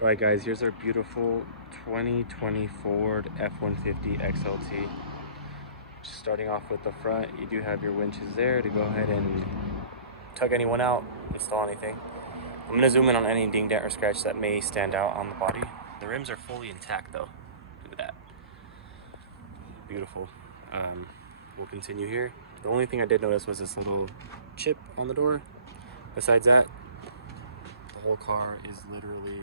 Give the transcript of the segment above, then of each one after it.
Alright guys, here's our beautiful 2020 Ford F-150 XLT. Just starting off with the front, you do have your winches there to go ahead and tug anyone out, install anything. I'm going to zoom in on any ding, dent, or scratch that may stand out on the body. The rims are fully intact though. Look at that. Beautiful. We'll continue here. The only thing I did notice was this little chip on the door. Besides that, the whole car is literally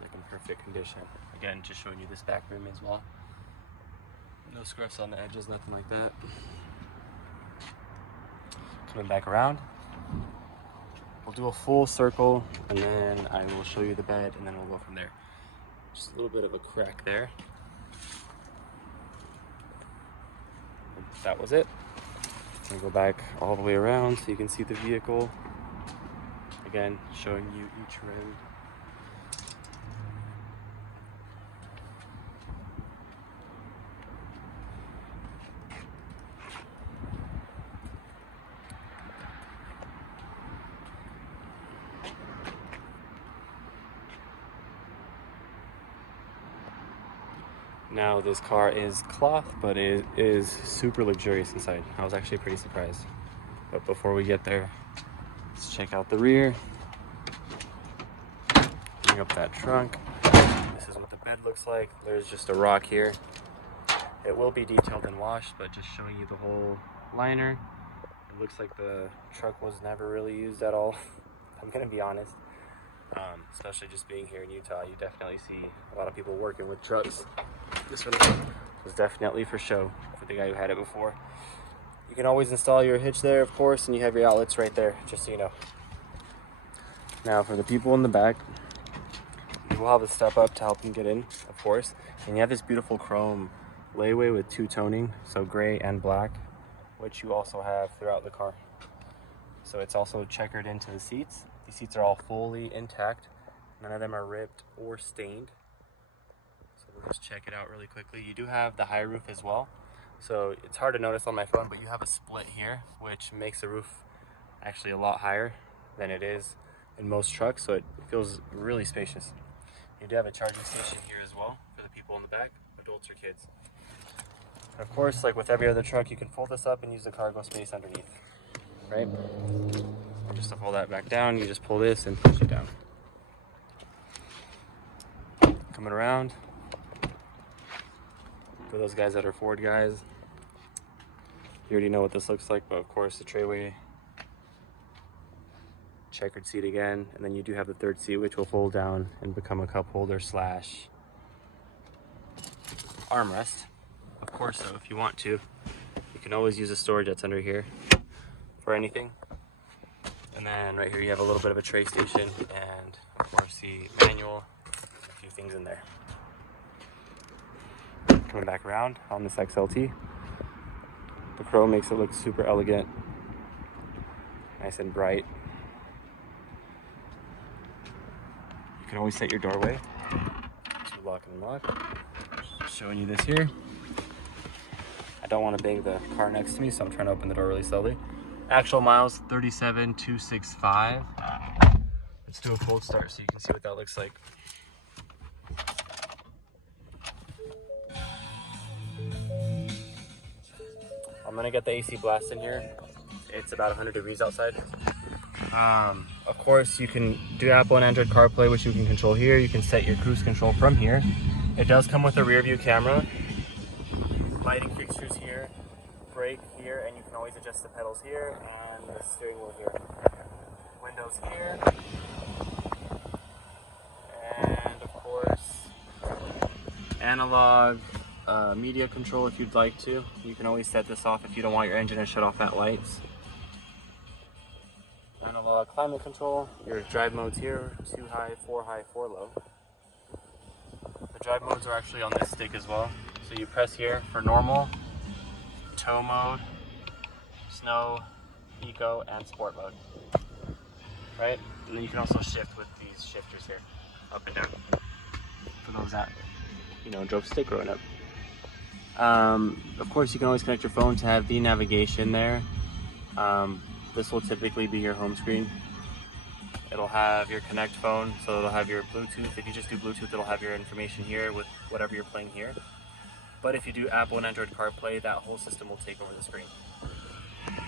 like in perfect condition. Again, just showing you this back rim as well. No scuffs on the edges, nothing like that. Coming back around, we'll do a full circle and then I will show you the bed and then we'll go from there. Just a little bit of a crack there. That was it. I'm gonna go back all the way around so you can see the vehicle. Again, showing you each rim. Now this car is cloth, but it is super luxurious inside. I was actually pretty surprised. But before we get there, let's check out the rear. Bring up that trunk. This is what the bed looks like. There's just a rock here. It will be detailed and washed, but just showing you the whole liner. It looks like the truck was never really used at all. I'm gonna be honest. Especially just being here in Utah, you definitely see a lot of people working with trucks. This one was definitely for show for the guy who had it before. You can always install your hitch there, of course, and you have your outlets right there, just so you know. Now for the people in the back, you will have a step up to help them get in, of course. And you have this beautiful chrome layaway with two toning, so gray and black, which you also have throughout the car. So it's also checkered into the seats. These seats are all fully intact. None of them are ripped or stained. So we'll just check it out really quickly. You do have the high roof as well. So it's hard to notice on my phone, but you have a split here, which makes the roof actually a lot higher than it is in most trucks. So it feels really spacious. You do have a charging station here as well for the people in the back, adults or kids. And of course, like with every other truck, you can fold this up and use the cargo space underneath, right? And just to fold that back down, you just pull this and push it down. Coming around, for those guys that are Ford guys, you already know what this looks like, but of course the trayway, checkered seat again, and then you do have the third seat, which will fold down and become a cup holder slash armrest. Of course, though, if you want to, you can always use the storage that's under here for anything. And then right here you have a little bit of a tray station and of course the manual, a few things in there. Coming back around on this XLT, the chrome makes it look super elegant, nice and bright. You can always set your doorway to lock and unlock. Showing you this here. I don't want to bang the car next to me, so I'm trying to open the door really slowly. Actual miles 37,265. Let's do a cold start so you can see what that looks like. I'm gonna get the AC blast in here. It's about 100 degrees outside. Of course, you can do Apple and Android CarPlay, which you can control here. You can set your cruise control from here. It does come with a rear view camera. Lighting fixtures here, brake here, and you can always adjust the pedals here and the steering wheel here. Windows here. And of course, analog media control if you'd like to. You can always set this off if you don't want your engine to shut off at lights. Analog climate control, your drive modes here, 2 high, 4 low. The drive modes are actually on this stick as well. So you press here for normal, tow mode, snow, eco, and sport mode, right? And then you can also shift with these shifters here, up and down, for those that, you know, drove stick growing up. Of course, you can always connect your phone to have the navigation there. This will typically be your home screen. It'll have your Connect phone, so it'll have your Bluetooth. If you just do Bluetooth, it'll have your information here with whatever you're playing here. But if you do Apple and Android CarPlay, that whole system will take over the screen.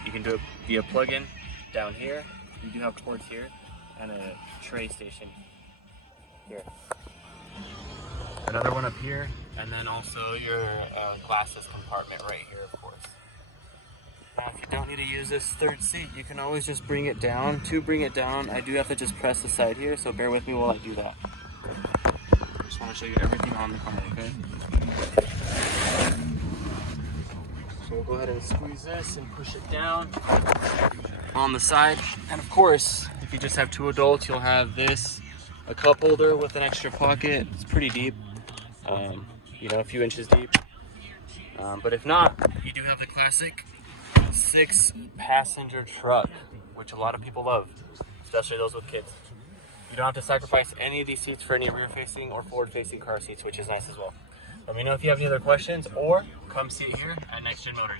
You can do it via plug-in down here. You do have ports here and a tray station here. Another one up here, and then also your glasses compartment right here, of course. Now, if you don't need to use this third seat, you can always just bring it down. To bring it down, I do have to just press the side here, so bear with me while I do that. I just want to show you everything on the car, okay? So we'll go ahead and squeeze this and push it down on the side. And of course, if you just have two adults, you'll have this, a cup holder with an extra pocket. It's pretty deep, you know, a few inches deep. But if not, you do have the classic 6-passenger truck, which a lot of people love, especially those with kids. You don't have to sacrifice any of these seats for any rear-facing or forward-facing car seats, which is nice as well. Let me know if you have any other questions, or come see it here at Next Gen Motors.